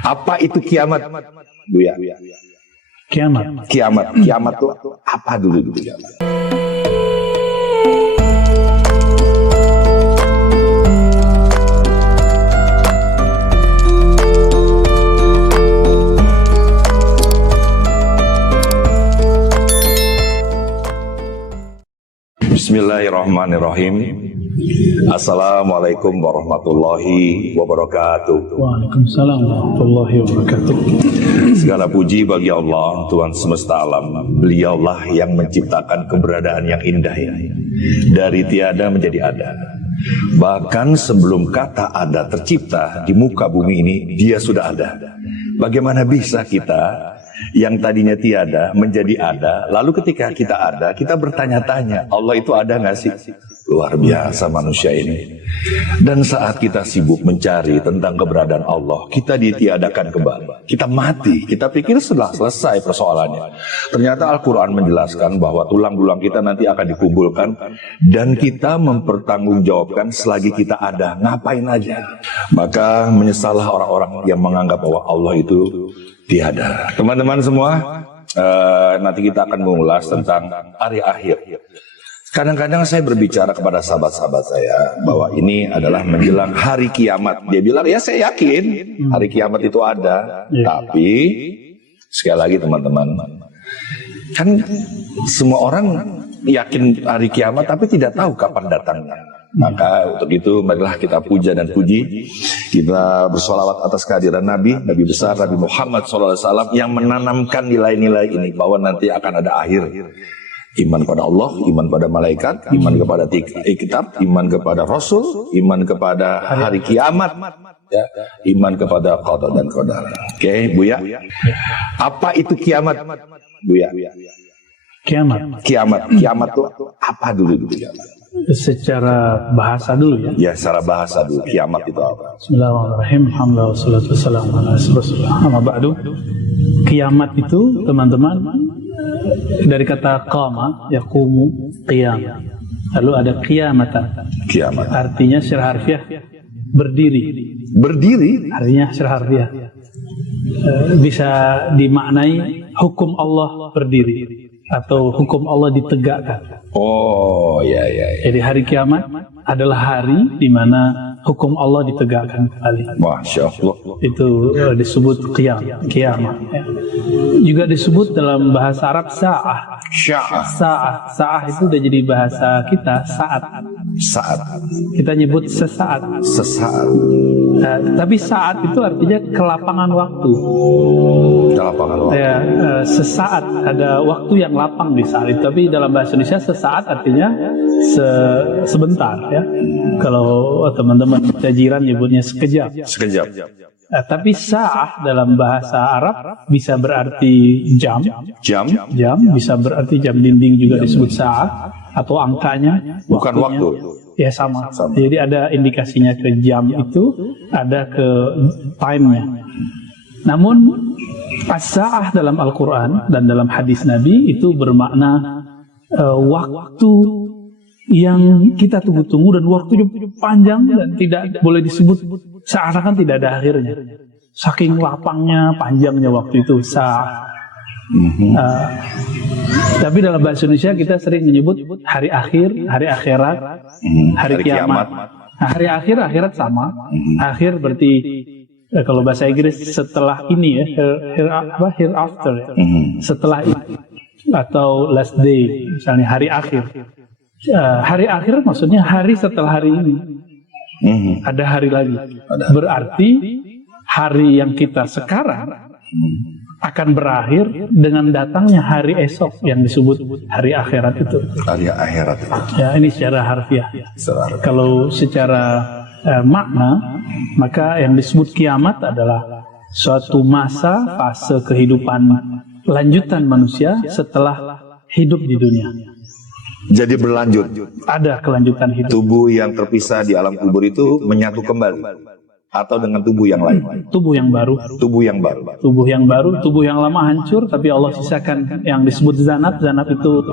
Apa itu kiamat, Buya? Kiamat. Kiamat itu apa dulu gitu ya? Bismillahirrahmanirrahim. Assalamualaikum warahmatullahi wabarakatuh. Waalaikumsalam warahmatullahi wabarakatuh. Segala puji bagi Allah, Tuhan semesta alam. Beliaulah yang menciptakan keberadaan yang indah ya. Dari tiada menjadi ada. Bahkan sebelum kata ada tercipta di muka bumi ini, Dia sudah ada. Bagaimana bisa kita yang tadinya tiada menjadi ada, lalu ketika kita ada, kita bertanya-tanya, Allah itu ada nggak sih? Luar biasa manusia ini. Dan saat kita sibuk mencari tentang keberadaan Allah, kita ditiadakan kembali. Kita mati, kita pikir sudah selesai persoalannya. Ternyata Al-Quran menjelaskan bahwa tulang-tulang kita nanti akan dikumpulkan dan kita mempertanggungjawabkan selagi kita ada. Ngapain aja? Maka menyesallah orang-orang yang menganggap bahwa Allah itu tiada. Teman-teman semua, nanti kita akan mengulas tentang hari akhir. Kadang-kadang saya berbicara kepada sahabat-sahabat saya bahwa ini adalah menjelang hari kiamat. Dia bilang, ya saya yakin hari kiamat itu ada. Tapi, sekali lagi teman-teman, kan semua orang yakin hari kiamat tapi tidak tahu kapan datangnya. Maka untuk itu marilah kita puja dan puji, kita bersolawat atas kehadiran Nabi besar Nabi Muhammad SAW yang menanamkan nilai-nilai ini bahwa nanti akan ada akhir. Iman kepada Allah, iman pada malaikat, iman kepada kitab, iman kepada Rasul, iman kepada hari kiamat, ya, iman kepada qada dan qadar. Oke, Buya. Apa itu kiamat, Buya? Kiamat Kiamat itu apa dulu gitu ya? Secara bahasa dulu ya. Ya, secara bahasa dulu. Kiamat itu apa? Bismillahirrahmanirrahim. Alhamdulillah wassalatu wassalamu ala rasulillah. Amma ba'du. Kiamat itu teman-teman dari kata qama, yaqumu, qiyam. Lalu ada qiyamatan. Kiamat. Artinya secara harfiah berdiri. Berdiri? Artinya secara harfiah bisa dimaknai hukum Allah berdiri atau hukum Allah ditegakkan. Oh, ya. Jadi hari kiamat adalah hari di mana hukum Allah ditegakkan kembali. Masya Allah. Itu disebut kiamat. Ya. Juga disebut dalam bahasa Arab sa'ah. Sa'ah itu udah jadi bahasa kita saat. Kita nyebut sesaat. Tapi saat itu artinya kelapangan waktu. Ya, sesaat, ada waktu yang lapang di saat itu. Tapi dalam bahasa Indonesia sesaat artinya sebentar ya. Kalau teman-teman tajiran nyebutnya sekejap. Tapi sa'ah dalam bahasa Arab bisa berarti jam, bisa berarti jam dinding juga disebut sa'ah, atau angkanya, bukan waktu. Ya sama. Jadi ada indikasinya ke jam itu, ada ke time-nya. Namun as-sa'ah dalam Al-Quran dan dalam hadis Nabi itu bermakna waktu yang kita tunggu-tunggu dan waktunya panjang dan tidak boleh disebut seakan-akan tidak ada akhirnya. Saking lapangnya, panjangnya waktu itu sa'ah. Tapi dalam bahasa Indonesia kita sering menyebut hari akhir, hari akhirat, hari kiamat. Nah, hari akhir, akhirat sama. Akhir berarti kalau bahasa Inggris setelah ini ya, hereafter ya. Setelah ini atau last day, misalnya hari akhir. Hari akhir maksudnya hari setelah hari ini. Ada hari lagi. Berarti hari yang kita sekarang akan berakhir dengan datangnya hari esok yang disebut hari akhirat itu. Hari akhirat. Ya, ini secara harfiah. Kalau secara makna, maka yang disebut kiamat adalah suatu masa, fase kehidupan lanjutan manusia setelah hidup di dunia. Jadi berlanjut. Ada kelanjutan hidup. Tubuh yang terpisah di alam kubur itu menyatu kembali. Atau dengan tubuh yang lain. Tubuh yang baru. Tubuh yang baru. Tubuh yang baru, tubuh yang lama hancur, tapi Allah sisakan yang disebut zanab. Zanab itu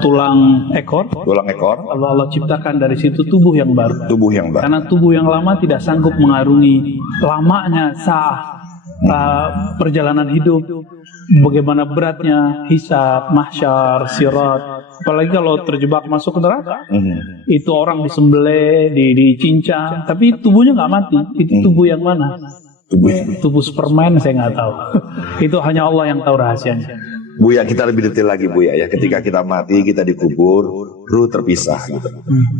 tulang ekor. Tulang ekor. Lalu Allah ciptakan dari situ tubuh yang baru. Tubuh yang baru. Karena tubuh yang lama tidak sanggup mengarungi lamanya perjalanan hidup, bagaimana beratnya hisab, mahsyar, sirat. Apalagi kalau terjebak masuk ke neraka, itu orang disembelih, dicincang, tapi tubuhnya nggak mati. Itu tubuh yang mana? Tubuh Superman saya nggak tahu. Itu hanya Allah yang tahu rahasianya. Buya, kita lebih detail lagi Buya ya. Ketika kita mati, kita dikubur, ruh terpisah gitu.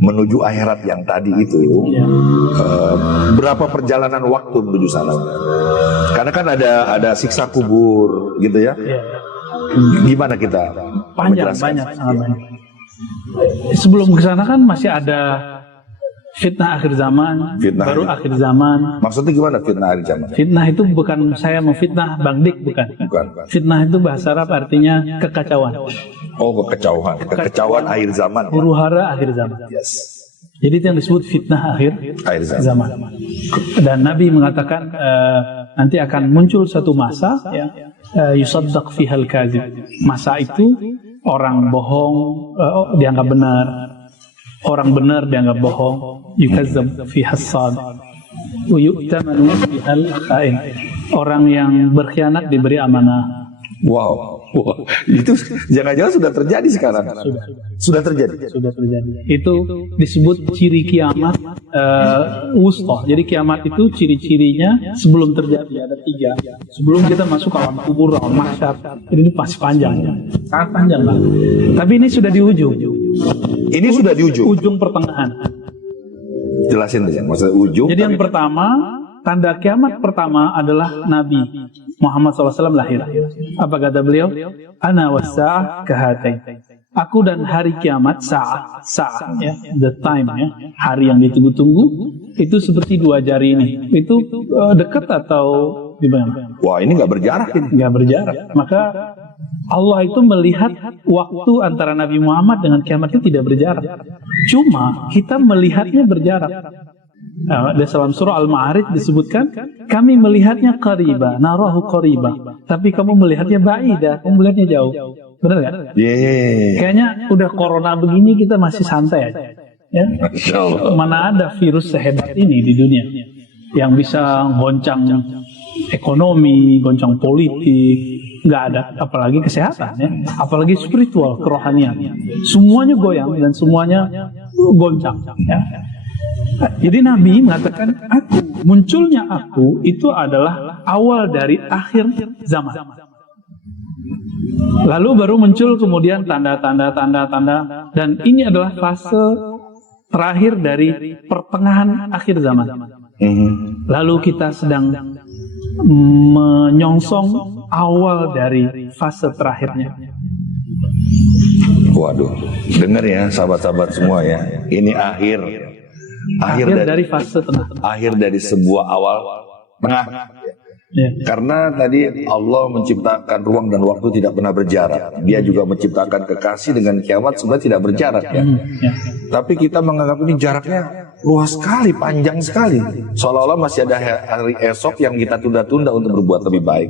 Menuju akhirat yang tadi itu, berapa perjalanan waktu menuju sana? Karena kan ada siksa kubur gitu ya. Gimana kita? Panjang, banyak, sangat banyak. Sebelum ke sana kan masih ada fitnah akhir zaman, baru akhir zaman. Maksudnya gimana fitnah akhir zaman? Fitnah itu bukan saya memfitnah Bang Dik, bukan. Fitnah itu bahasa Arab artinya kekacauan. Oh, kekacauan akhir zaman. Huru-hara akhir zaman. Yes. Jadi itu yang disebut fitnah akhir zaman. Dan Nabi mengatakan nanti akan muncul satu masa, yusaddaq fihal kadzib. Masa itu orang bohong dianggap benar. Orang benar dianggap bohong, yukazzab fi hasad, wa yu'tamanu bihal khain. Orang yang berkhianat diberi amanah. Wow. Itu jangan-jangan sudah terjadi sekarang. Sudah terjadi. Itu disebut ciri kiamat wusta. Jadi kiamat itu ciri-cirinya sebelum terjadi ada 3. Sebelum kita masuk ke alam kubur, alam mahsyar, ini pasti panjang, sangat panjang lah. Tapi ini sudah di ujung. Ini sudah di ujung. Ujung pertengahan. Jelasin aja, maksudnya ujung. Jadi yang pertama, tanda kiamat pertama adalah Nabi Muhammad SAW lahir. Apa kata beliau? Ana was-sa'ah kahatain. Aku dan hari kiamat, sa'ah ya, the time ya, hari yang ditunggu-tunggu itu seperti 2 jari ini. Itu dekat atau gimana? Wah, ini nggak berjarak ini. Nggak berjarak. Maka Allah itu melihat waktu antara Nabi Muhammad dengan kiamat itu tidak berjarak. Cuma kita melihatnya berjarak. Dalam surah Al-Ma'arij disebutkan, kami melihatnya qariba, narahu qariba. Tapi kamu melihatnya ba'idah, kamu melihatnya jauh. Benar kan? Kayaknya udah corona begini kita masih santai aja. Ya? Mana ada virus sehebat ini di dunia yang bisa goncang ekonomi, goncang politik, nggak ada, apalagi kesehatan ya, apalagi spiritual, kerohanian, semuanya goyang dan semuanya goncang ya. Jadi Nabi mengatakan munculnya aku itu adalah awal dari akhir zaman. Lalu baru muncul kemudian tanda-tanda dan ini adalah fase terakhir dari pertengahan akhir zaman. Lalu kita sedang menyongsong awal dari fase terakhirnya. Waduh, dengar ya sahabat-sahabat semua ya. Ini akhir dari fase tengah. Akhir dari sebuah awal tengah. Ya. Karena tadi Allah menciptakan ruang dan waktu tidak pernah berjarak. Dia juga menciptakan kekasih dengan kiamat sebenarnya tidak berjarak ya. Tapi kita menganggap ini jaraknya luas sekali, panjang sekali. Seolah-olah masih ada hari esok yang kita tunda-tunda untuk berbuat lebih baik.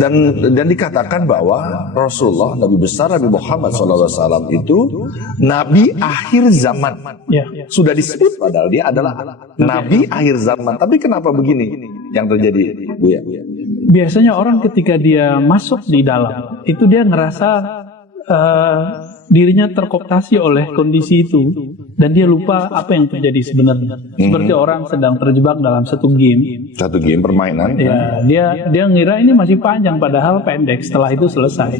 Dan dikatakan bahwa Rasulullah, Nabi besar Nabi Muhammad SAW itu Nabi akhir zaman. Sudah disebut padahal dia adalah Nabi akhir zaman. Tapi kenapa begini yang terjadi, Buya? Biasanya orang ketika dia masuk di dalam itu dia ngerasa dirinya terkooptasi oleh kondisi itu dan dia lupa apa yang terjadi sebenarnya. Seperti orang sedang terjebak dalam satu game permainan. Ya, dia ngira ini masih panjang padahal pendek, setelah itu selesai.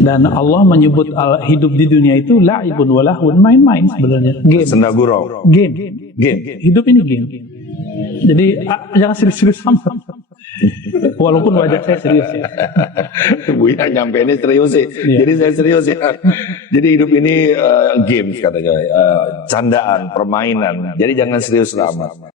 Dan Allah menyebut hidup di dunia itu la'ibun wa lahun, main-main sebenarnya. Game. Sendagurau. Game. Hidup ini game. Jadi jangan serius-serius amat. Walaupun wajah saya serius ya. Buya nyampe ini serius sih. Jadi saya serius ya. Jadi hidup ini games katanya, candaan, permainan. Jadi jangan serius amat.